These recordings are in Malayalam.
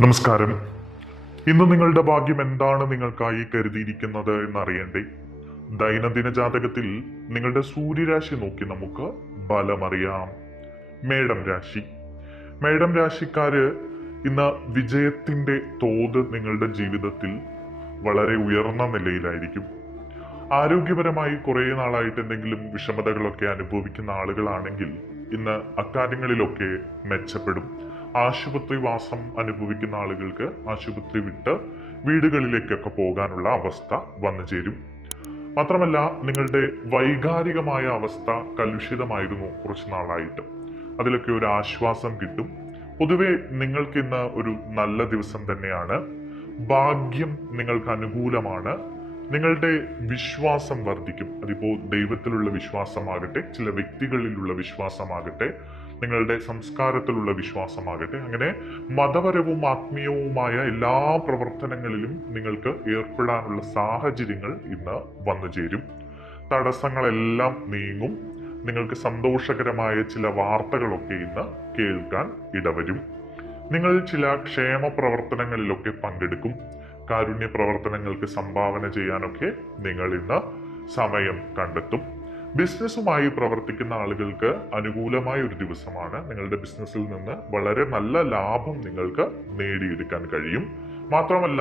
നമസ്കാരം. ഇന്ന് നിങ്ങളുടെ ഭാഗ്യം എന്താണ് നിങ്ങൾക്കായി കരുതിയിരിക്കുന്നത് എന്നറിയണ്ടേ? ദൈനംദിന ജാതകത്തിൽ നിങ്ങളുടെ സൂര്യരാശി നോക്കി നമുക്ക് ബലമറിയാം. മേടം രാശി. മേടം രാശിക്കാര് ഇന്ന് വിജയത്തിന്റെ തോത് നിങ്ങളുടെ ജീവിതത്തിൽ വളരെ ഉയർന്ന നിലയിലായിരിക്കും. ആരോഗ്യപരമായി കുറെ നാളായിട്ട് എന്തെങ്കിലും വിഷമതകളൊക്കെ അനുഭവിക്കുന്ന ആളുകളാണെങ്കിൽ ഇന്ന് അക്കാര്യങ്ങളിലൊക്കെ മെച്ചപ്പെടും. ആശുപത്രി വാസം അനുഭവിക്കുന്ന ആളുകൾക്ക് ആശുപത്രി വിട്ട് വീടുകളിലേക്കൊക്കെ പോകാനുള്ള അവസ്ഥ വന്നു ചേരും. മാത്രമല്ല, നിങ്ങളുടെ വൈകാരികമായ അവസ്ഥ കലുഷിതമായിരുന്നു കുറച്ചു നാളായിട്ട്. അതിലൊക്കെ ഒരു ആശ്വാസം കിട്ടും. പൊതുവെ നിങ്ങൾക്ക് ഇന്ന് ഒരു നല്ല ദിവസം തന്നെയാണ്. ഭാഗ്യം നിങ്ങൾക്ക് അനുകൂലമാണ്. നിങ്ങളുടെ വിശ്വാസം വർദ്ധിക്കും. അതിപ്പോ ദൈവത്തിലുള്ള വിശ്വാസമാകട്ടെ, ചില വ്യക്തികളിലുള്ള വിശ്വാസമാകട്ടെ, നിങ്ങളുടെ സംസ്കാരത്തിലുള്ള വിശ്വാസമാകട്ടെ, അങ്ങനെ മതപരവും ആത്മീയവുമായ എല്ലാ പ്രവർത്തനങ്ങളിലും നിങ്ങൾക്ക് ഏർപ്പെടാനുള്ള സാഹചര്യങ്ങൾ ഇന്ന് വന്നു ചേരും. തടസ്സങ്ങളെല്ലാം നീങ്ങും. നിങ്ങൾക്ക് സന്തോഷകരമായ ചില വാർത്തകളൊക്കെ ഇന്ന് കേൾക്കാൻ ഇടവരും. നിങ്ങൾ ചില ക്ഷേമ പ്രവർത്തനങ്ങളിലൊക്കെ പങ്കെടുക്കും. കാരുണ്യ പ്രവർത്തനങ്ങൾക്ക് സംഭാവന ചെയ്യാനൊക്കെ നിങ്ങൾ ഇന്ന് സമയം കണ്ടെത്തും. ബിസിനസ്സുമായി പ്രവർത്തിക്കുന്ന ആളുകൾക്ക് അനുകൂലമായ ഒരു ദിവസമാണ്. നിങ്ങളുടെ ബിസിനസ്സിൽ നിന്ന് വളരെ നല്ല ലാഭം നിങ്ങൾക്ക് നേടിയെടുക്കാൻ കഴിയും. മാത്രമല്ല,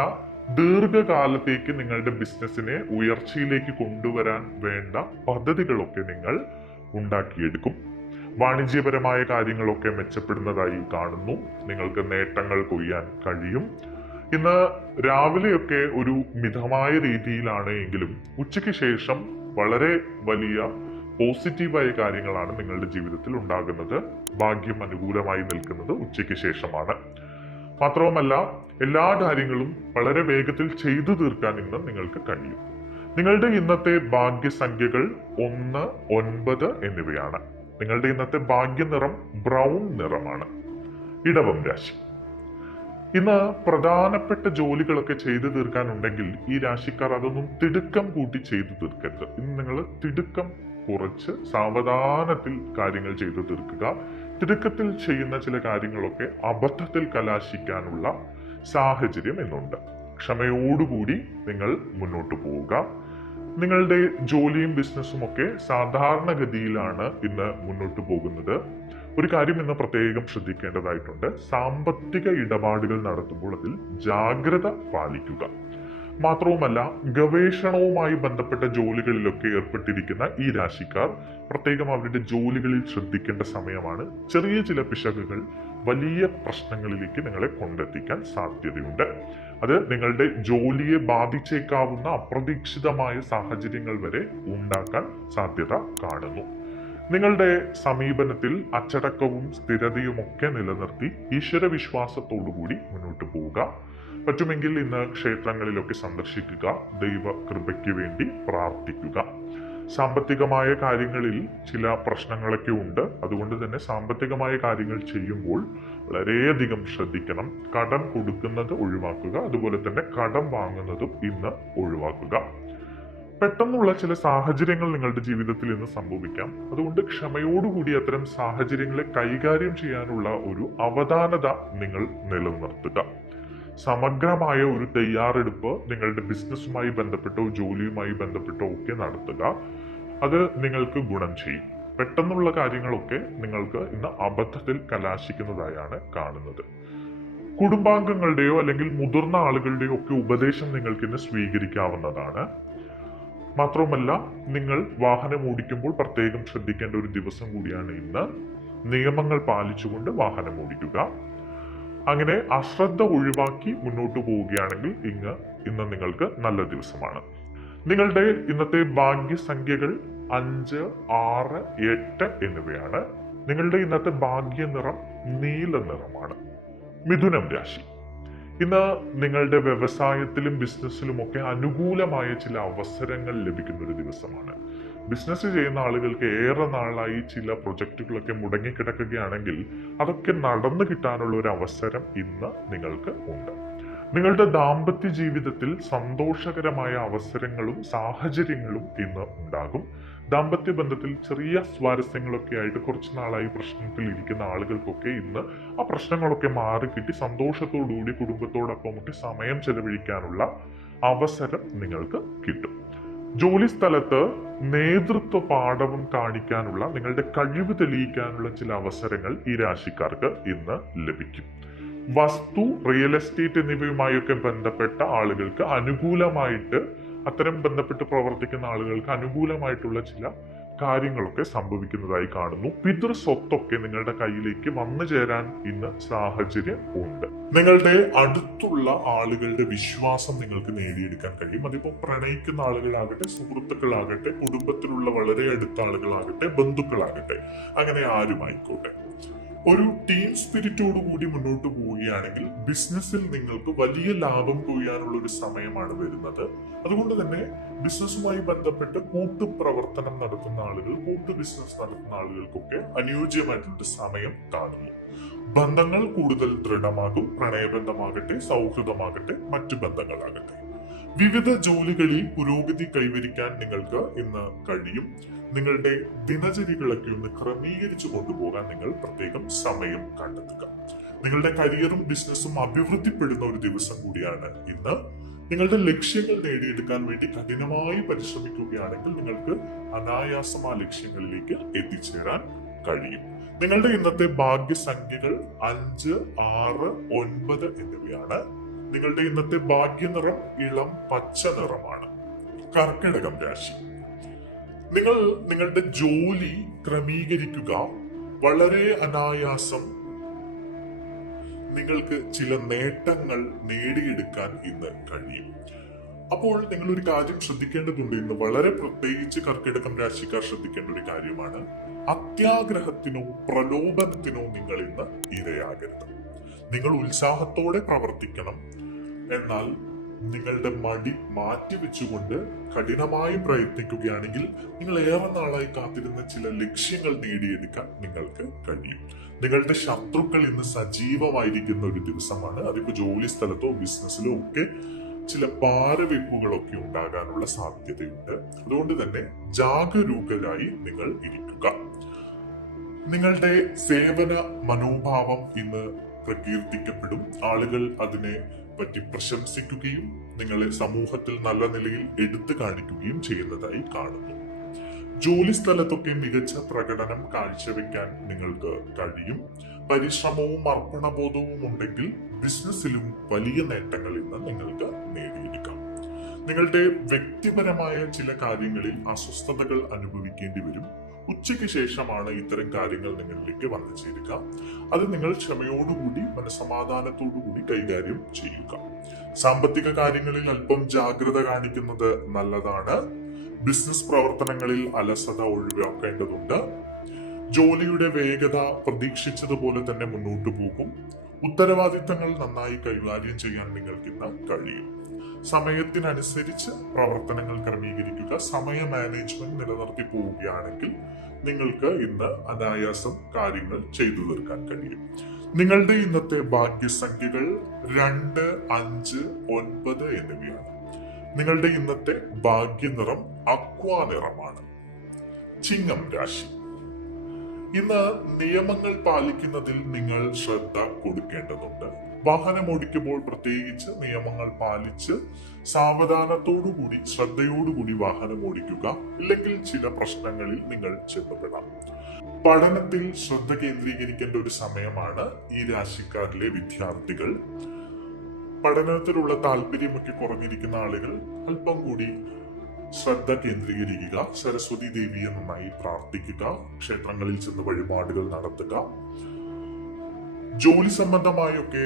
ദീർഘകാലത്തേക്ക് നിങ്ങളുടെ ബിസിനസ്സിനെ ഉയർച്ചയിലേക്ക് കൊണ്ടുവരാൻ വേണ്ട പദ്ധതികളൊക്കെ നിങ്ങൾ ഉണ്ടാക്കിയെടുക്കും. വാണിജ്യപരമായ കാര്യങ്ങളൊക്കെ മെച്ചപ്പെടുന്നതായി കാണുന്നു. നിങ്ങൾക്ക് നേട്ടങ്ങൾ കൊയ്യാൻ കഴിയും. ഇന്ന് രാവിലെയൊക്കെ ഒരു മിതമായ രീതിയിലാണ് എങ്കിലും ഉച്ചയ്ക്ക് ശേഷം വളരെ വലിയ പോസിറ്റീവായ കാര്യങ്ങളാണ് നിങ്ങളുടെ ജീവിതത്തിൽ ഉണ്ടാകുന്നത്. ഭാഗ്യം അനുകൂലമായി നിൽക്കുന്നത് ഉച്ചയ്ക്ക് ശേഷമാണ്. മാത്രവുമല്ല, എല്ലാ കാര്യങ്ങളും വളരെ വേഗത്തിൽ ചെയ്തു തീർക്കാൻ ഇന്ന് നിങ്ങൾക്ക് കഴിയും. നിങ്ങളുടെ ഇന്നത്തെ ഭാഗ്യസംഖ്യകൾ 1, 9 എന്നിവയാണ്. നിങ്ങളുടെ ഇന്നത്തെ ഭാഗ്യനിറം ബ്രൗൺ നിറമാണ്. ഇടവം രാശി. ഇന്ന് പ്രധാനപ്പെട്ട ജോലികളൊക്കെ ചെയ്തു തീർക്കാനുണ്ടെങ്കിൽ ഈ രാശിക്കാർ അതൊന്നും തിടുക്കം കൂട്ടി ചെയ്തു തീർക്കരുത്. ഇന്ന് നിങ്ങൾ തിടുക്കം കുറച്ച് സാവധാനത്തിൽ കാര്യങ്ങൾ ചെയ്തു തീർക്കുക. തിടുക്കത്തിൽ ചെയ്യുന്ന ചില കാര്യങ്ങളൊക്കെ അബദ്ധത്തിൽ കലാശിക്കാനുള്ള സാഹചര്യം ഇന്നുണ്ട്. ക്ഷമയോടുകൂടി നിങ്ങൾ മുന്നോട്ട് പോവുക. നിങ്ങളുടെ ജോലിയും ബിസിനസ്സും ഒക്കെ സാധാരണഗതിയിലാണ് ഇന്ന് മുന്നോട്ട് പോകുന്നത്. ഒരു കാര്യം ഇന്ന് പ്രത്യേകം ശ്രദ്ധിക്കേണ്ടതായിട്ടുണ്ട്. സാമ്പത്തിക ഇടപാടുകൾ നടത്തുമ്പോൾ അതിൽ ജാഗ്രത പാലിക്കുക. മാത്രവുമല്ല, ഗവേഷണവുമായി ബന്ധപ്പെട്ട ജോലികളിലൊക്കെ ഏർപ്പെട്ടിരിക്കുന്ന ഈ രാശിക്കാർ പ്രത്യേകം അവരുടെ ജോലികളിൽ ശ്രദ്ധിക്കേണ്ട സമയമാണ്. ചെറിയ ചില പിശകുകൾ വലിയ പ്രശ്നങ്ങളിലേക്ക് നിങ്ങളെ കൊണ്ടെത്തിക്കാൻ സാധ്യതയുണ്ട്. അത് നിങ്ങളുടെ ജോലിയെ ബാധിച്ചേക്കാവുന്ന അപ്രതീക്ഷിതമായ സാഹചര്യങ്ങൾ വരെ ഉണ്ടാക്കാൻ സാധ്യത കാണുന്നു. നിങ്ങളുടെ സമീപനത്തിൽ അച്ചടക്കവും സ്ഥിരതയും ഒക്കെ നിലനിർത്തി ഈശ്വരവിശ്വാസത്തോടുകൂടി മുന്നോട്ട് പോവുക. പറ്റുമെങ്കിൽ ഇന്ന് ക്ഷേത്രങ്ങളിലൊക്കെ സന്ദർശിക്കുക. ദൈവ കൃപയ്ക്ക് വേണ്ടി പ്രാർത്ഥിക്കുക. സാമ്പത്തികമായ കാര്യങ്ങളിൽ ചില പ്രശ്നങ്ങളൊക്കെ ഉണ്ട്. അതുകൊണ്ട് തന്നെ സാമ്പത്തികമായ കാര്യങ്ങൾ ചെയ്യുമ്പോൾ വളരെയധികം ശ്രദ്ധിക്കണം. കടം കൊടുക്കുന്നത് ഒഴിവാക്കുക. അതുപോലെ തന്നെ കടം വാങ്ങുന്നതും ഇന്ന് ഒഴിവാക്കുക. പെട്ടെന്നുള്ള ചില സാഹചര്യങ്ങൾ നിങ്ങളുടെ ജീവിതത്തിൽ ഇന്ന് സംഭവിക്കാം. അതുകൊണ്ട് ക്ഷമയോടുകൂടി അത്തരം സാഹചര്യങ്ങളെ കൈകാര്യം ചെയ്യാനുള്ള ഒരു അവധാനത നിങ്ങൾ നിലനിർത്തുക. സമഗ്രമായ ഒരു തയ്യാറെടുപ്പ് നിങ്ങളുടെ ബിസിനസ്സുമായി ബന്ധപ്പെട്ടോ ജോലിയുമായി ബന്ധപ്പെട്ടോ ഒക്കെ നടത്തുക. അത് നിങ്ങൾക്ക് ഗുണം ചെയ്യും. പെട്ടെന്നുള്ള കാര്യങ്ങളൊക്കെ നിങ്ങൾക്ക് ഇന്ന് അബദ്ധത്തിൽ കലാശിക്കുന്നതായാണ് കാണുന്നത്. കുടുംബാംഗങ്ങളുടെയോ അല്ലെങ്കിൽ മുതിർന്ന ആളുകളുടെയോ ഒക്കെ ഉപദേശം നിങ്ങൾക്ക് ഇന്ന് സ്വീകരിക്കാവുന്നതാണ്. മാത്രവുമല്ല, നിങ്ങൾ വാഹനം ഓടിക്കുമ്പോൾ പ്രത്യേകം ശ്രദ്ധിക്കേണ്ട ഒരു ദിവസം കൂടിയാണ് ഇന്ന്. നിയമങ്ങൾ പാലിച്ചുകൊണ്ട് വാഹനം ഓടിക്കുക. അങ്ങനെ അശ്രദ്ധ ഒഴിവാക്കി മുന്നോട്ട് പോവുകയാണെങ്കിൽ ഇന്ന് നിങ്ങൾക്ക് നല്ല ദിവസമാണ്. നിങ്ങളുടെ ഇന്നത്തെ ഭാഗ്യസംഖ്യകൾ 5, 6, 8 എന്നിവയാണ്. നിങ്ങളുടെ ഇന്നത്തെ ഭാഗ്യനിറം നീല നിറമാണ്. മിഥുനം രാശി. ഇന്ന് നിങ്ങളുടെ വ്യവസായത്തിലും ബിസിനസ്സിലുമൊക്കെ അനുകൂലമായ ചില അവസരങ്ങൾ ലഭിക്കുന്ന ഒരു ദിവസമാണ്. ബിസിനസ് ചെയ്യുന്ന ആളുകൾക്ക് ഏറെ നാളായി ചില പ്രൊജക്റ്റുകളൊക്കെ മുടങ്ങിക്കിടക്കുകയാണെങ്കിൽ അതൊക്കെ നടന്നു കിട്ടാനുള്ള ഒരു അവസരം ഇന്ന് നിങ്ങൾക്ക് ഉണ്ട്. നിങ്ങളുടെ ദാമ്പത്യ ജീവിതത്തിൽ സന്തോഷകരമായ അവസരങ്ങളും സാഹചര്യങ്ങളും ഇന്ന് ഉണ്ടാകും. ദാമ്പത്യ ബന്ധത്തിൽ ചെറിയ സ്വാരസ്യങ്ങളൊക്കെ ആയിട്ട് കുറച്ച് നാളായി പ്രശ്നത്തിൽ ഇരിക്കുന്ന ആളുകൾക്കൊക്കെ ഇന്ന് ആ പ്രശ്നങ്ങളൊക്കെ മാറിക്കിട്ടി സന്തോഷത്തോടുകൂടി കുടുംബത്തോടൊപ്പമൊക്കെ സമയം ചെലവഴിക്കാനുള്ള അവസരം നിങ്ങൾക്ക് കിട്ടും. ജോലി സ്ഥലത്ത് നേതൃത്വ പാഠവും കാണിക്കാനുള്ള, നിങ്ങളുടെ കഴിവ് തെളിയിക്കാനുള്ള ചില അവസരങ്ങൾ ഈ രാശിക്കാർക്ക് ഇന്ന് ലഭിക്കും. വസ്തു, റിയൽ എസ്റ്റേറ്റ് എന്നിവയുമായൊക്കെ ബന്ധപ്പെട്ട ആളുകൾക്ക് അനുകൂലമായിട്ട്, അത്തരം ബന്ധപ്പെട്ട് പ്രവർത്തിക്കുന്ന ആളുകൾക്ക് അനുകൂലമായിട്ടുള്ള ചില കാര്യങ്ങളൊക്കെ സംഭവിക്കുന്നതായി കാണുന്നു. പിതൃ സ്വത്തൊക്കെ നിങ്ങളുടെ കയ്യിലേക്ക് വന്നു ചേരാൻ ഇന്ന് സാഹചര്യം ഉണ്ട്. നിങ്ങളുടെ അടുത്തുള്ള ആളുകളുടെ വിശ്വാസം നിങ്ങൾക്ക് നേടിയെടുക്കാൻ കഴിയും. അതിപ്പോ പ്രണയിക്കുന്ന ആളുകളാകട്ടെ, സുഹൃത്തുക്കളാകട്ടെ, കുടുംബത്തിലുള്ള വളരെ അടുത്ത ആളുകളാകട്ടെ, ബന്ധുക്കളാകട്ടെ, അങ്ങനെ ആരുമായിക്കോട്ടെ, ഒരു ടീം സ്പിരിറ്റോടു കൂടി മുന്നോട്ട് പോവുകയാണെങ്കിൽ ബിസിനസ്സിൽ നിങ്ങൾക്ക് വലിയ ലാഭം കൊയ്യാനുള്ള ഒരു സമയമാണ് വരുന്നത്. അതുകൊണ്ട് തന്നെ ബിസിനസ്സുമായി ബന്ധപ്പെട്ട് കൂട്ടുപ്രവർത്തനം നടത്തുന്ന ആളുകൾ, കൂട്ടു ബിസിനസ് നടത്തുന്ന ആളുകൾക്കൊക്കെ അനുയോജ്യമായിട്ടുള്ള സമയം കാണുന്നു. ബന്ധങ്ങൾ കൂടുതൽ ദൃഢമാകും. പ്രണയബന്ധമാകട്ടെ, സൗഹൃദമാകട്ടെ, മറ്റു ബന്ധങ്ങളാകട്ടെ. വിവിധ ജോലികളിൽ പുരോഗതി കൈവരിക്കാൻ നിങ്ങൾക്ക് ഇന്ന് കഴിയും. നിങ്ങളുടെ ദിനചര്യകളൊക്കെ ഒന്ന് ക്രമീകരിച്ചു കൊണ്ടുപോകാൻ നിങ്ങൾ പ്രത്യേകം സമയം കണ്ടെത്തുക. നിങ്ങളുടെ കരിയറും ബിസിനസ്സും അഭിവൃദ്ധിപ്പെടുന്ന ഒരു ദിവസം കൂടിയാണ് ഇന്ന്. നിങ്ങളുടെ ലക്ഷ്യങ്ങൾ നേടിയെടുക്കാൻ വേണ്ടി കഠിനമായി പരിശ്രമിക്കുകയാണെങ്കിൽ നിങ്ങൾക്ക് അനായാസം ആ ലക്ഷ്യങ്ങളിലേക്ക് എത്തിച്ചേരാൻ കഴിയും. നിങ്ങളുടെ ഇന്നത്തെ ഭാഗ്യസംഖ്യകൾ 5, 6, 9 എന്നിവയാണ്. നിങ്ങളുടെ ഇന്നത്തെ ഭാഗ്യനിറം ഇളം പച്ച നിറമാണ്. കർക്കിടകം രാശി. നിങ്ങൾ നിങ്ങളുടെ ജോലി ക്രമീകരിക്കുക. വളരെ അനായാസം നിങ്ങൾക്ക് ചില നേട്ടങ്ങൾ നേടിയെടുക്കാൻ ഇന്ന് കഴിയും. അപ്പോൾ നിങ്ങൾ ഒരു കാര്യം ശ്രദ്ധിക്കേണ്ടതുണ്ട്. ഇന്ന് വളരെ പ്രത്യേകിച്ച് കർക്കിടകം രാശിക്കാർ ശ്രദ്ധിക്കേണ്ട ഒരു കാര്യമാണ്, അത്യാഗ്രഹത്തിനോ പ്രലോഭനത്തിനോ നിങ്ങൾ ഇന്ന് ഇരയാകരുത്. നിങ്ങൾ ഉത്സാഹത്തോടെ പ്രവർത്തിക്കണം. എന്നാൽ നിങ്ങളുടെ മടി മാറ്റിവെച്ചുകൊണ്ട് കഠിനമായി പ്രയത്നിക്കുകയാണെങ്കിൽ നിങ്ങൾ ഏറെ നാളായി കാത്തിരുന്ന ചില ലക്ഷ്യങ്ങൾ നേടിയെടുക്കാൻ നിങ്ങൾക്ക് കഴിയും. നിങ്ങളുടെ ശത്രുക്കൾ ഇന്ന് സജീവമായിരിക്കുന്ന ഒരു ദിവസമാണ്. അതിപ്പോ ജോലി സ്ഥലത്തോ ബിസിനസ്സിലോ ഒക്കെ ചില പാരവെപ്പുകളൊക്കെ ഉണ്ടാകാനുള്ള സാധ്യതയുണ്ട്. അതുകൊണ്ട് തന്നെ ജാഗരൂകരായി നിങ്ങൾ ഇരിക്കുക. നിങ്ങളുടെ സേവന മനോഭാവം ഇന്ന് പ്രകീർത്തിക്കപ്പെടും. ആളുകൾ അതിനെ പറ്റി പ്രശംസിക്കുകയും നിങ്ങളെ സമൂഹത്തിൽ നല്ല നിലയിൽ എടുത്തു കാണിക്കുകയും ചെയ്യുന്നതായി കാണുന്നു. ജോലി സ്ഥലത്തൊക്കെ മികച്ച പ്രകടനം കാഴ്ചവെക്കാൻ നിങ്ങൾക്ക് കഴിയും. പരിശ്രമവും അർപ്പണബോധവും ഉണ്ടെങ്കിൽ ബിസിനസ്സിലും വലിയ നേട്ടങ്ങൾ ഇന്ന് നിങ്ങൾക്ക് നേടിയെടുക്കാം. നിങ്ങളുടെ വ്യക്തിപരമായ ചില കാര്യങ്ങളിൽ അസ്വസ്ഥതകൾ അനുഭവിക്കേണ്ടി വരും. ഉച്ചയ്ക്ക് ശേഷമാണ് ഇത്തരം കാര്യങ്ങൾ നിങ്ങളിലേക്ക് വന്നു ചേരുക. അത് നിങ്ങൾ ക്ഷമയോടുകൂടി മനസമാധാനത്തോടുകൂടി കൈകാര്യം ചെയ്യുക. സാമ്പത്തിക കാര്യങ്ങളിൽ അല്പം ജാഗ്രത കാണിക്കുന്നത് നല്ലതാണ്. ബിസിനസ് പ്രവർത്തനങ്ങളിൽ അലസത ഒഴിവാക്കേണ്ടതുണ്ട്. ജോലിയുടെ വേഗത പ്രതീക്ഷിച്ചതുപോലെ തന്നെ മുന്നോട്ടു പോകും. ഉത്തരവാദിത്തങ്ങൾ നന്നായി കൈകാര്യം ചെയ്യാൻ നിങ്ങൾക്ക് ഇന്ന് കഴിയും. സമയത്തിനനുസരിച്ച് പ്രവർത്തനങ്ങൾ ക്രമീകരിക്കുക. സമയ മാനേജ്മെന്റ് നിലനിർത്തി പോവുകയാണെങ്കിൽ നിങ്ങൾക്ക് ഇന്ന് അനായാസം കാര്യങ്ങൾ ചെയ്തു തീർക്കാൻ കഴിയും. നിങ്ങളുടെ ഇന്നത്തെ ഭാഗ്യസംഖ്യകൾ 2, 5, 9 എന്നിവയാണ്. നിങ്ങളുടെ ഇന്നത്തെ ഭാഗ്യനിറം അക്വാ നിറമാണ്. ചിങ്ങം രാശി. ഇന്ന് നിയമങ്ങൾ പാലിക്കുന്നതിൽ നിങ്ങൾ ശ്രദ്ധ കൊടുക്കേണ്ടതുണ്ട്. വാഹനം ഓടിക്കുമ്പോൾ പ്രത്യേകിച്ച് നിയമങ്ങൾ പാലിച്ച് സാവധാനത്തോടുകൂടി ശ്രദ്ധയോടുകൂടി വാഹനം ഓടിക്കുക. ഇല്ലെങ്കിൽ ചില പ്രശ്നങ്ങളിൽ നിങ്ങൾ ചെന്നപ്പെടാം. പഠനത്തിൽ ശ്രദ്ധ കേന്ദ്രീകരിക്കേണ്ട ഒരു സമയമാണ് ഈ രാശിക്കാരിലെ വിദ്യാർത്ഥികൾ. പഠനത്തിലുള്ള താല്പര്യമൊക്കെ കുറഞ്ഞിരിക്കുന്ന ആളുകൾ അല്പം കൂടി ശ്രദ്ധ കേന്ദ്രീകരിക്കുക. സരസ്വതി ദേവിയെ നന്നായി പ്രാർത്ഥിക്കുക. ക്ഷേത്രങ്ങളിൽ ചെന്ന് വഴിപാടുകൾ നടത്തുക. ജോലി സംബന്ധമായൊക്കെ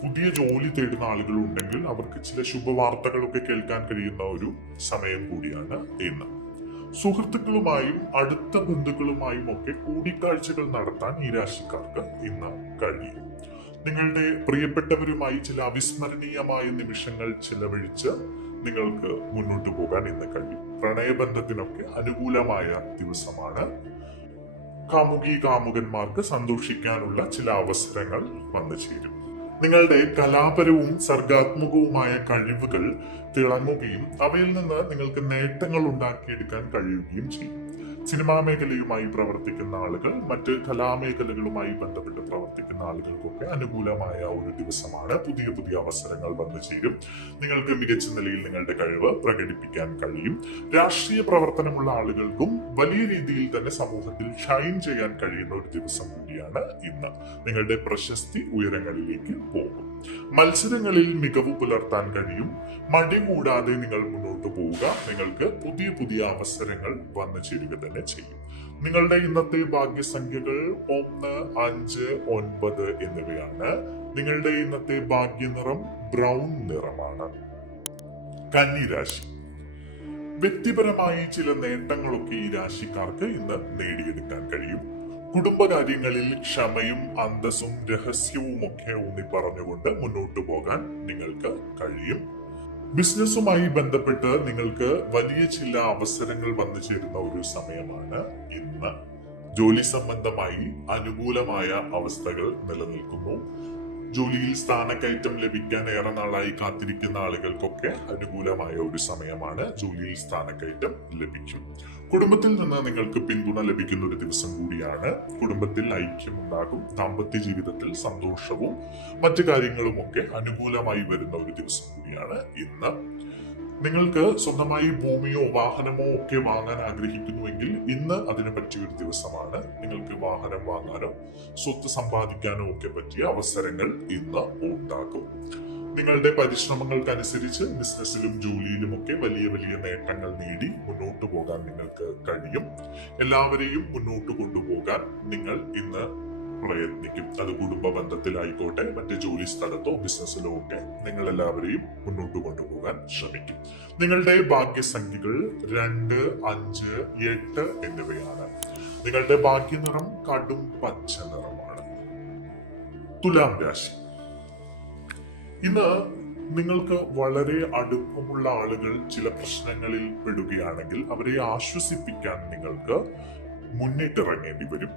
പുതിയ ജോലി തേടുന്ന ആളുകൾ ഉണ്ടെങ്കിൽ അവർക്ക് ചില ശുഭവാർത്തകളൊക്കെ കേൾക്കാൻ കഴിയുന്ന ഒരു സമയം കൂടിയാണ് ഇന്ന്. സുഹൃത്തുക്കളുമായും അടുത്ത ബന്ധുക്കളുമായും ഒക്കെ കൂടിക്കാഴ്ചകൾ നടത്താൻ ഈ രാശിക്കാർക്ക് ഇന്ന് കഴിയും. നിങ്ങളുടെ പ്രിയപ്പെട്ടവരുമായി ചില അവിസ്മരണീയമായ നിമിഷങ്ങൾ ചിലവഴിച്ച് നിങ്ങൾക്ക് മുന്നോട്ട് പോകാൻ ഇന്ന് കഴിയും. പ്രണയബന്ധത്തിനൊക്കെ അനുകൂലമായ ദിവസമാണ്. കാമുകന്മാർക്ക് സന്തോഷിക്കാനുള്ള ചില അവസരങ്ങൾ വന്നു ചേരും. നിങ്ങളുടെ കലാപരവും സർഗാത്മകവുമായ കഴിവുകൾ തിളങ്ങുകയും അവയിൽ നിന്ന് നിങ്ങൾക്ക് നേട്ടങ്ങൾ ഉണ്ടാക്കിയെടുക്കാൻ കഴിയുകയും ചെയ്യും. സിനിമാ മേഖലയുമായി പ്രവർത്തിക്കുന്ന ആളുകൾ, മറ്റ് കലാമേഖലകളുമായി ബന്ധപ്പെട്ട് പ്രവർത്തിക്കുന്ന ആളുകൾക്കൊക്കെ അനുകൂലമായ ഒരു ദിവസമാണ്. പുതിയ പുതിയ അവസരങ്ങൾ വന്നു ചേരും. നിങ്ങൾക്ക് മികച്ച നിലയിൽ നിങ്ങളുടെ കഴിവ് പ്രകടിപ്പിക്കാൻ കഴിയും. രാഷ്ട്രീയ പ്രവർത്തനമുള്ള ആളുകൾക്കും വലിയ രീതിയിൽ തന്നെ സമൂഹത്തിൽ ഷൈൻ ചെയ്യാൻ കഴിയുന്ന ഒരു ദിവസം കൂടിയാണ് ഇന്ന്. നിങ്ങളുടെ പ്രശസ്തി ഉയരങ്ങളിലേക്ക് പോകും. മത്സരങ്ങളിൽ മികവ് പുലർത്താൻ കഴിയും. മടി കൂടാതെ നിങ്ങൾ മുന്നോട്ട് പോവുക. നിങ്ങൾക്ക് പുതിയ പുതിയ അവസരങ്ങൾ വന്നു ചേരുക തന്നെ ചെയ്യും. നിങ്ങളുടെ ഇന്നത്തെ ഭാഗ്യസംഖ്യകൾ 1, 5, 9 എന്നിവയാണ്. നിങ്ങളുടെ ഇന്നത്തെ ഭാഗ്യനിറം ബ്രൗൺ നിറമാണ്. കന്നി രാശി. വ്യക്തിപരമായി ചില നേട്ടങ്ങളൊക്കെ ഈ രാശിക്കാർക്ക് ഇന്ന് നേടിയെടുക്കാൻ കഴിയും. കുടുംബകാര്യങ്ങളിൽ ക്ഷമയും അന്തസ്സും രഹസ്യവും ഒക്കെ ഊന്നി പറഞ്ഞുകൊണ്ട് മുന്നോട്ടു പോകാൻ നിങ്ങൾക്ക് കഴിയും. ബിസിനസ്സുമായി ബന്ധപ്പെട്ട് നിങ്ങൾക്ക് വലിയ ചില അവസരങ്ങൾ വന്നു ചേരുന്ന ഒരു സമയമാണ് ഇന്ന്. ജോലി സംബന്ധമായി അനുകൂലമായ അവസ്ഥകൾ നിലനിൽക്കുന്നു. ജോലിയിൽ സ്ഥാനക്കയറ്റം ലഭിക്കാൻ ഏറെ നാളായി കാത്തിരിക്കുന്ന ആളുകൾക്കൊക്കെ അനുകൂലമായ ഒരു സമയമാണ്. ജോലിയിൽ സ്ഥാനക്കയറ്റം ലഭിക്കും. കുടുംബത്തിൽ നിന്ന് നിങ്ങൾക്ക് പിന്തുണ ലഭിക്കുന്ന ഒരു ദിവസം കൂടിയാണ്. കുടുംബത്തിൽ ഐക്യമുണ്ടാകും. ദാമ്പത്യ ജീവിതത്തിൽ സന്തോഷവും മറ്റു കാര്യങ്ങളുമൊക്കെ അനുകൂലമായി വരുന്ന ഒരു ദിവസം കൂടിയാണ് ഇന്ന്. നിങ്ങൾക്ക് സ്വന്തമായി ഭൂമിയോ വാഹനമോ ഒക്കെ വാങ്ങാൻ ആഗ്രഹിക്കുന്നുവെങ്കിൽ ഇന്ന് അതിന് പറ്റിയ ഒരു ദിവസമാണ്. നിങ്ങൾക്ക് വാഹനം വാങ്ങാനോ സ്വത്ത് സമ്പാദിക്കാനോ ഒക്കെ പറ്റിയ അവസരങ്ങൾ ഇന്ന് ഉണ്ടാകും. നിങ്ങളുടെ പരിശ്രമങ്ങൾക്കനുസരിച്ച് ബിസിനസ്സിലും ജോലിയിലും ഒക്കെ വലിയ വലിയ നേട്ടങ്ങൾ നേടി മുന്നോട്ട് പോകാൻ നിങ്ങൾക്ക് കഴിയും. എല്ലാവരെയും മുന്നോട്ട് കൊണ്ടുപോകാൻ നിങ്ങൾ ഇന്ന് പ്രയത്നിക്കും. അത് കുടുംബ ബന്ധത്തിലായിക്കോട്ടെ, മറ്റ് ജോലി സ്ഥലത്തോ ബിസിനസ്സിലോ ഒക്കെ നിങ്ങൾ എല്ലാവരെയും മുന്നോട്ട് കൊണ്ടുപോകാൻ ശ്രമിക്കും. നിങ്ങളുടെ ഭാഗ്യസംഖ്യകൾ 2, 5, 8 എന്നിവയാണ്. നിങ്ങളുടെ ഭാഗ്യനിറം കടും പച്ച നിറമാണ്. തുലാം രാശി. ഇന്ന് നിങ്ങൾക്ക് വളരെ അടുപ്പമുള്ള ആളുകൾ ചില പ്രശ്നങ്ങളിൽ പെടുകയാണെങ്കിൽ അവരെ ആശ്വസിപ്പിക്കാൻ നിങ്ങൾക്ക് മുന്നിട്ടിറങ്ങേണ്ടി വരും.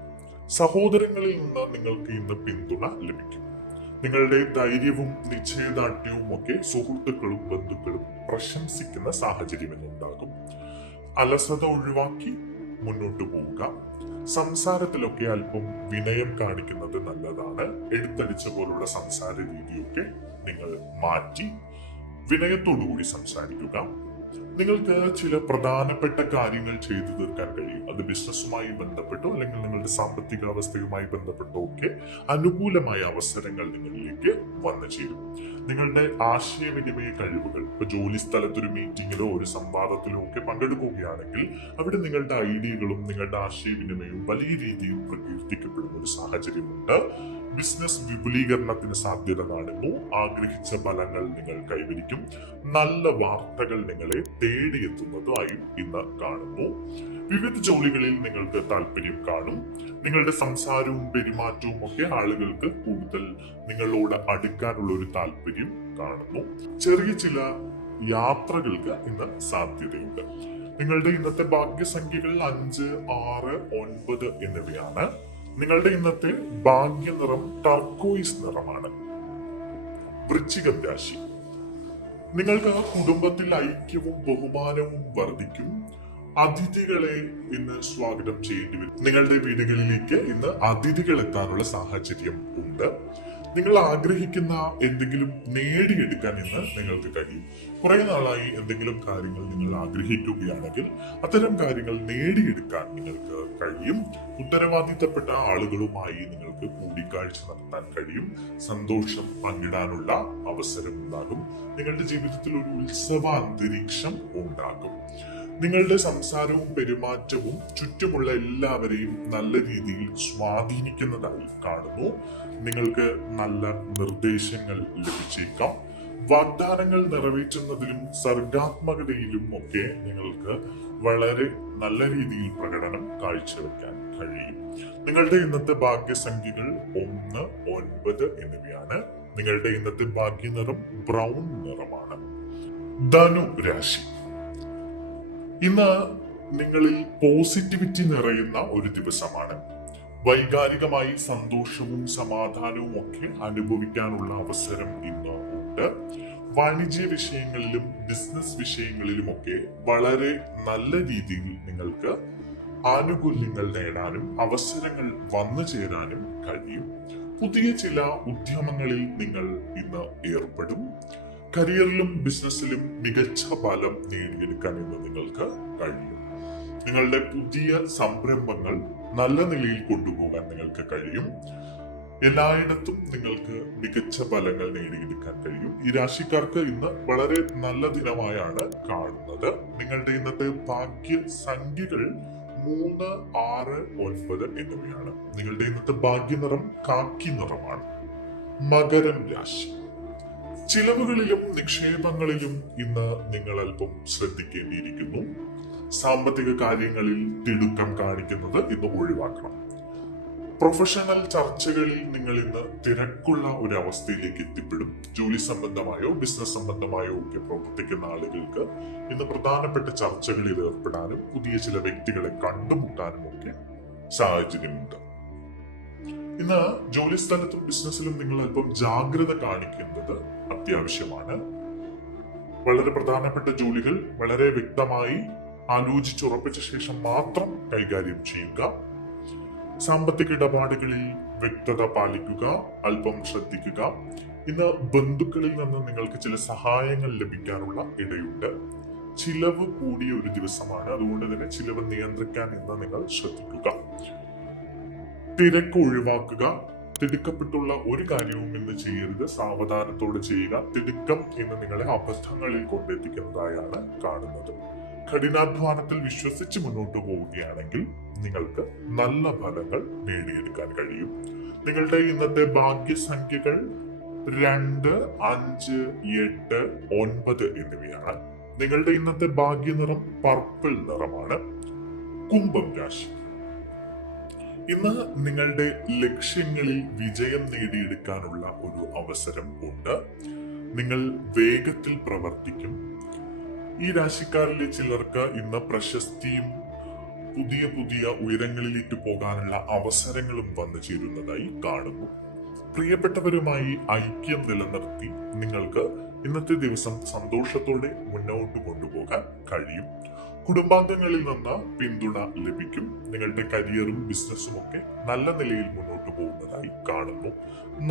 സഹോദരങ്ങളിൽ നിന്ന് നിങ്ങൾക്ക് ഇന്ന് പിന്തുണ ലഭിക്കും. നിങ്ങളുടെ ധൈര്യവും നിശ്ചയദാർഢ്യവും ഒക്കെ സുഹൃത്തുക്കളും ബന്ധുക്കളും പ്രശംസിക്കുന്ന സാഹചര്യം ഇന്നുണ്ടാകും. അലസത ഒഴിവാക്കി മുന്നോട്ട് പോവുക. സംസാരത്തിലൊക്കെ അല്പം വിനയം കാണിക്കുന്നത് നല്ലതാണ്. എടുത്തടിച്ച പോലുള്ള സംസാര രീതിയൊക്കെ നിങ്ങൾ മാറ്റി വിനയത്തോടുകൂടി സംസാരിക്കുക. നിങ്ങൾക്ക് ചില പ്രധാനപ്പെട്ട കാര്യങ്ങൾ ചെയ്തു തീർക്കാൻ കഴിയും. അത് ബിസിനസ്സുമായി ബന്ധപ്പെട്ടോ അല്ലെങ്കിൽ നിങ്ങളുടെ സാമ്പത്തിക അവസ്ഥയുമായി ബന്ധപ്പെട്ടോ ഒക്കെ അനുകൂലമായ അവസരങ്ങൾ നിങ്ങളിലേക്ക് വന്നു ചേരും. നിങ്ങളുടെ ആശയവിനിമയ കഴിവുകൾ, ഇപ്പൊ ജോലി സ്ഥലത്തൊരു മീറ്റിങ്ങിലോ ഒരു സംവാദത്തിലോ ഒക്കെ പങ്കെടുക്കുകയാണെങ്കിൽ അവിടെ നിങ്ങളുടെ ഐഡിയകളും നിങ്ങളുടെ ആശയവിനിമയവും വലിയ രീതിയിൽ പ്രകീർത്തിക്കപ്പെടുന്ന ഒരു സാഹചര്യമുണ്ട്. ബിസിനസ് വിപുലീകരണത്തിന് സാധ്യത കാണുന്നു. ആഗ്രഹിച്ച ഫലങ്ങൾ നിങ്ങൾ കൈവരിക്കും. നല്ല വാർത്തകൾ നിങ്ങളെ തേടിയെത്തുന്നതായും ഇന്ന് കാണുന്നു. വിവിധ ജോലികളിൽ നിങ്ങൾക്ക് താല്പര്യം കാണും. നിങ്ങളുടെ സംസാരവും പെരുമാറ്റവും ഒക്കെ ആളുകൾക്ക് കൂടുതൽ നിങ്ങളോട് അടുക്കാനുള്ള ഒരു താല്പര്യം കാണുന്നു. ചെറിയ ചില യാത്രകൾക്ക് ഇന്ന് സാധ്യതയുണ്ട്. നിങ്ങളുടെ ഇന്നത്തെ ഭാഗ്യസംഖ്യകൾ 5, 6, 9 എന്നിവയാണ്. നിങ്ങളുടെ ഇന്നത്തെ ഭാഗ്യനിറം ടർക്കോയിസ് നിറമാണ്. വൃശ്ചികം രാശി. നിങ്ങൾക്ക് കുടുംബത്തിൽ ഐക്യവും ബഹുമാനവും വർദ്ധിക്കും. അതിഥികളെ ഇന്ന് സ്വാഗതം ചെയ്യേണ്ടി വരും. നിങ്ങളുടെ വീടുകളിലേക്ക് ഇന്ന് അതിഥികൾ എത്താനുള്ള സാഹചര്യം ഉണ്ട്. നിങ്ങൾ ആഗ്രഹിക്കുന്ന എന്തെങ്കിലും നേടിയെടുക്കാൻ ഇന്ന് നിങ്ങൾക്ക് കഴിയും. കുറെ നാളായി എന്തെങ്കിലും കാര്യങ്ങൾ നിങ്ങൾ ആഗ്രഹിക്കുകയാണെങ്കിൽ അത്തരം കാര്യങ്ങൾ നേടിയെടുക്കാൻ നിങ്ങൾക്ക് കഴിയും. ഉത്തരവാദിത്തപ്പെട്ട ആളുകളുമായി നിങ്ങൾക്ക് കൂടിക്കാഴ്ച നടത്താൻ കഴിയും. സന്തോഷം പങ്കിടാനുള്ള അവസരം ഉണ്ടാകും. നിങ്ങളുടെ ജീവിതത്തിൽ ഒരു ഉത്സവ അന്തരീക്ഷം ഉണ്ടാകും. നിങ്ങളുടെ സംസാരവും പെരുമാറ്റവും ചുറ്റുമുള്ള എല്ലാവരെയും നല്ല രീതിയിൽ സ്വാധീനിക്കുന്നതായി കാണുന്നു. നിങ്ങൾക്ക് നല്ല നിർദ്ദേശങ്ങൾ ലഭിച്ചേക്കാം. വാഗ്ദാനങ്ങൾ നിറവേറ്റുന്നതിലും സർഗാത്മകതയിലും ഒക്കെ നിങ്ങൾക്ക് വളരെ നല്ല രീതിയിൽ പ്രകടനം കാഴ്ചവെക്കാൻ കഴിയും. നിങ്ങളുടെ ഇന്നത്തെ ഭാഗ്യസംഖ്യകൾ 1, 9 എന്നിവയാണ്. നിങ്ങളുടെ ഇന്നത്തെ ഭാഗ്യനിറം ബ്രൗൺ നിറമാണ്. ധനു രാശി. ഇന്ന് നിങ്ങളിൽ പോസിറ്റിവിറ്റി നിറയുന്ന ഒരു ദിവസമാണ്. വൈകാരികമായി സന്തോഷവും സമാധാനവും ഒക്കെ അനുഭവിക്കാനുള്ള അവസരം ഇന്ന് ഉണ്ട്. വാണിജ്യ വിഷയങ്ങളിലും ബിസിനസ് വിഷയങ്ങളിലുമൊക്കെ വളരെ നല്ല രീതിയിൽ നിങ്ങൾക്ക് ആനുകൂല്യങ്ങൾ നേടാനും അവസരങ്ങൾ വന്നു ചേരാനും കഴിയും. പുതിയ ചില ഉദ്യമങ്ങളിൽ നിങ്ങൾ ഇന്ന് ഏർപ്പെടും. കരിയറിലും ബിസിനസ്സിലും മികച്ച ഫലം നേടിയെടുക്കാൻ ഇന്ന് നിങ്ങൾക്ക് കഴിയും. നിങ്ങളുടെ പുതിയ സംരംഭങ്ങൾ നല്ല നിലയിൽ കൊണ്ടുപോകാൻ നിങ്ങൾക്ക് കഴിയും. എല്ലായിടത്തും നിങ്ങൾക്ക് മികച്ച ഫലങ്ങൾ നേടിയെടുക്കാൻ കഴിയും. ഈ രാശിക്കാർക്ക് ഇന്ന് വളരെ നല്ല ദിനമായാണ് കാണുന്നത്. നിങ്ങളുടെ ഇന്നത്തെ ഭാഗ്യ സംഖ്യകൾ 3, 6, 9 എന്നിവയാണ്. നിങ്ങളുടെ ഇന്നത്തെ ഭാഗ്യ നിറം കാക്കി നിറമാണ്. മകരം രാശി. ചിലവുകളിലും നിക്ഷേപങ്ങളിലും ഇന്ന് നിങ്ങൾ അല്പം ശ്രദ്ധിക്കേണ്ടിയിരിക്കുന്നു. സാമ്പത്തിക കാര്യങ്ങളിൽ തിടുക്കം കാണിക്കുന്നത് ഇന്ന് ഒഴിവാക്കണം. പ്രൊഫഷണൽ ചർച്ചകളിൽ നിങ്ങൾ ഇന്ന് തിരക്കുള്ള ഒരു അവസ്ഥയിലേക്ക് എത്തിപ്പെടും. ജോലി സംബന്ധമായോ ബിസിനസ് സംബന്ധമായോ ഒക്കെ പ്രവർത്തിക്കുന്ന ആളുകൾക്ക് ഇന്ന് പ്രധാനപ്പെട്ട ചർച്ചകളിൽ ഏർപ്പെടാനും പുതിയ ചില വ്യക്തികളെ കണ്ടുമുട്ടാനും ഒക്കെ സാഹചര്യമുണ്ട്. ഇന്ന് ജോലി സ്ഥലത്തും ബിസിനസ്സിലും നിങ്ങൾ അല്പം ജാഗ്രത കാണിക്കുന്നത് അത്യാവശ്യമാണ്. വളരെ പ്രധാനപ്പെട്ട ജോലികൾ വളരെ വ്യക്തമായി ആലോചിച്ചുറപ്പിച്ച ശേഷം മാത്രം കൈകാര്യം ചെയ്യുക. സാമ്പത്തിക ഇടപാടുകളിൽ വ്യക്തത പാലിക്കുക, അല്പം ശ്രദ്ധിക്കുക. ഇന്ന് ബന്ധുക്കളിൽ നിന്ന് നിങ്ങൾക്ക് ചില സഹായങ്ങൾ ലഭിക്കാനുള്ള ഇടയുണ്ട്. ചിലവ് കൂടിയ ഒരു ദിവസമാണ്, അതുകൊണ്ട് തന്നെ ചിലവ് നിയന്ത്രിക്കാൻ ഇന്ന് നിങ്ങൾ ശ്രദ്ധിക്കുക. തിരക്ക് ഒഴിവാക്കുക. തിടുക്കപ്പെട്ടുള്ള ഒരു കാര്യവും ഇന്ന് ചെയ്യരുത്. സാവധാനത്തോടെ ചെയ്യുക. തിടുക്കം ഇന്ന് നിങ്ങളെ അബദ്ധങ്ങളിൽ കൊണ്ടെത്തിക്കുന്നതായാണ് കാണുന്നത്. കഠിനാധ്വാനത്തിൽ വിശ്വസിച്ച് മുന്നോട്ട് പോവുകയാണെങ്കിൽ നിങ്ങൾക്ക് നല്ല ഫലങ്ങൾ നേടിയെടുക്കാൻ കഴിയും. നിങ്ങളുടെ ഇന്നത്തെ ഭാഗ്യസംഖ്യകൾ 2, 5, 8, 9 എന്നിവയാണ്. നിങ്ങളുടെ ഇന്നത്തെ ഭാഗ്യനിറം പർപ്പിൾ നിറമാണ്. കുംഭം രാശി. ഇന്ന് നിങ്ങളുടെ ലക്ഷ്യങ്ങളിൽ വിജയം നേടിയെടുക്കാനുള്ള ഒരു അവസരം ഉണ്ട്. നിങ്ങൾ വേഗത്തിൽ പ്രവർത്തിക്കും. ഈ രാശിക്കാരിലെ ചിലർക്ക് ഇന്ന് പ്രശസ്തിയും പുതിയ പുതിയ ഉയരങ്ങളിലേക്ക് പോകാനുള്ള അവസരങ്ങളും വന്നു ചേരുന്നതായി കാണുന്നു. പ്രിയപ്പെട്ടവരുമായി ഐക്യം നിലനിർത്തി നിങ്ങൾക്ക് ഇന്നത്തെ ദിവസം സന്തോഷത്തോടെ മുന്നോട്ട് കൊണ്ടുപോകാൻ കഴിയും. കുടുംബാംഗങ്ങളിൽ നിന്ന് പിന്തുണ ലഭിക്കും. നിങ്ങളുടെ കരിയറും ബിസിനസ്സും ഒക്കെ നല്ല നിലയിൽ മുന്നോട്ട് പോകുന്നതായി കാണുന്നു.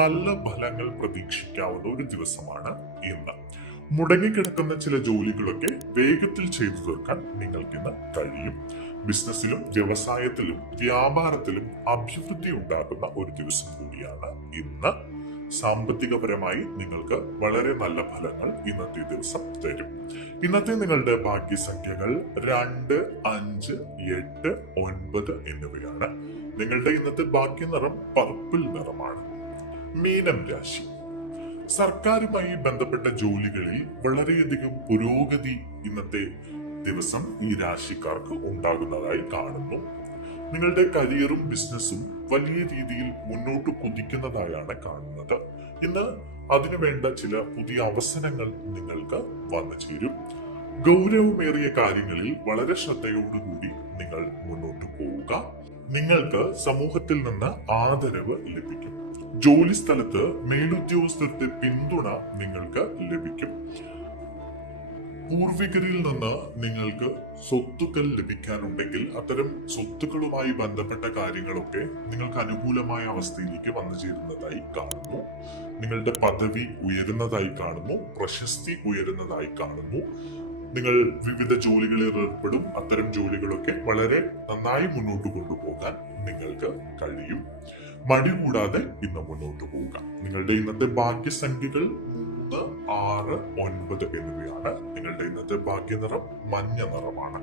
നല്ല ഫലങ്ങൾ പ്രതീക്ഷിക്കാവുന്ന ഒരു ദിവസമാണ് ഇന്ന്. മുടങ്ങിക്കിടക്കുന്ന ചില ജോലികളൊക്കെ വേഗത്തിൽ ചെയ്തു തീർക്കാൻ നിങ്ങൾക്കിന്ന് കഴിയും. ബിസിനസ്സിലും വ്യവസായത്തിലും വ്യാപാരത്തിലും അഭിവൃദ്ധി ഉണ്ടാകുന്ന ഒരു ദിവസം കൂടിയാണ് ഇന്ന്. സാമ്പത്തികപരമായി നിങ്ങൾക്ക് വളരെ നല്ല ഫലങ്ങൾ ഇന്നത്തെ ദിവസം തരും. ഇന്നത്തെ നിങ്ങളുടെ ഭാഗ്യസംഖ്യകൾ 2, 5, 8, 9 എന്നിവയാണ്. നിങ്ങളുടെ ഇന്നത്തെ ഭാഗ്യനിറം പർപ്പിൾ നിറമാണ്. മീനം രാശി. സർക്കാരുമായി ബന്ധപ്പെട്ട ജോലികളിൽ വളരെയധികം പുരോഗതി ഇന്നത്തെ ദിവസം ഈ രാശിക്കാർക്ക് ഉണ്ടാകുന്നതായി കാണുന്നു. നിങ്ങളുടെ കരിയറും ബിസിനസ്സും വലിയ രീതിയിൽ മുന്നോട്ട് കുതിക്കുന്നതായാണ് കാണുന്നത്. ഇന്ന് അതിനുവേണ്ട ചില പുതിയ അവസരങ്ങൾ നിങ്ങൾക്ക് വന്നു ചേരും. ഗൗരവമേറിയ കാര്യങ്ങളിൽ വളരെ ശ്രദ്ധയോടുകൂടി നിങ്ങൾ മുന്നോട്ട് പോവുക. നിങ്ങൾക്ക് സമൂഹത്തിൽ നിന്ന് ആദരവ് ലഭിക്കും. ജോലി സ്ഥലത്ത് മേലുദ്യോഗസ്ഥരുടെ പിന്തുണ നിങ്ങൾക്ക് ലഭിക്കും. പൂർവികരിൽ നിന്ന് നിങ്ങൾക്ക് സ്വത്തുക്കൾ ലഭിക്കാനുണ്ടെങ്കിൽ അത്തരം സ്വത്തുക്കളുമായി ബന്ധപ്പെട്ട കാര്യങ്ങളൊക്കെ നിങ്ങൾക്ക് അനുകൂലമായ അവസ്ഥയിലേക്ക് വന്നു ചേരുന്നതായി കാണുന്നു. നിങ്ങളുടെ പദവി ഉയരുന്നതായി കാണുന്നു. പ്രശസ്തി ഉയരുന്നതായി കാണുന്നു. നിങ്ങൾ വിവിധ ജോലികളിൽ ഏർപ്പെടും. അത്തരം ജോലികളൊക്കെ വളരെ നന്നായി മുന്നോട്ട് കൊണ്ടുപോകാൻ നിങ്ങൾക്ക് കഴിയും. മടി കൂടാതെ ഇന്ന് മുന്നോട്ട് പോവുക. നിങ്ങളുടെ ഇന്നത്തെ ഭാഗ്യസംഖ്യകൾ 3, 6, 9 എന്നിവയാണ്. നിങ്ങളുടെ ഇന്നത്തെ ഭാഗ്യനിറം മഞ്ഞ നിറമാണ്.